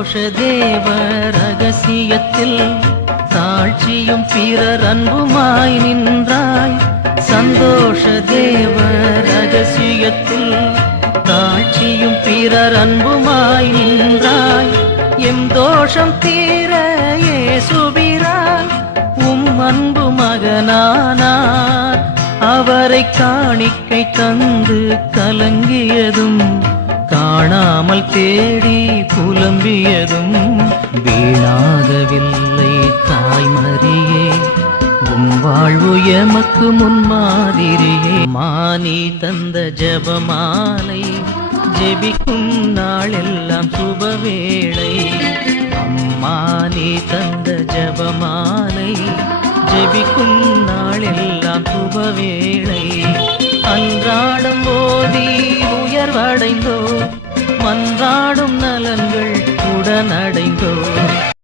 சந்தோஷ தேவ ரகசியத்தில் தாழ்ச்சியும் பிறர் அன்புமாய் நின்றாய். சந்தோஷ தேவ ரகசியத்தில் தாழ்ச்சியும் பிறர் அன்புமாய் நின்றாய். எம் தோஷம் தீர ஏசுபிரான் உம் அன்பு மகனானார். அவரை காணிக்கை தந்து கலங்கியதும் காணாமல் தேடி புலம்பியதும் வீணாகவில்லை தாய்மரியே உம் வாழ்வு எமக்கு முன்மாதிரியே. மானி தந்த ஜபமாலை ஜெபிக்கும் நாளெல்லாம் சுபவேளை. அம்மா நீ தந்த ஜபமாலை ஜெபிக்கும் நாளெல்லாம் சுபவேளை. அன்றாடம் நாடும் நலன்கள் உடனடைந்தோம்.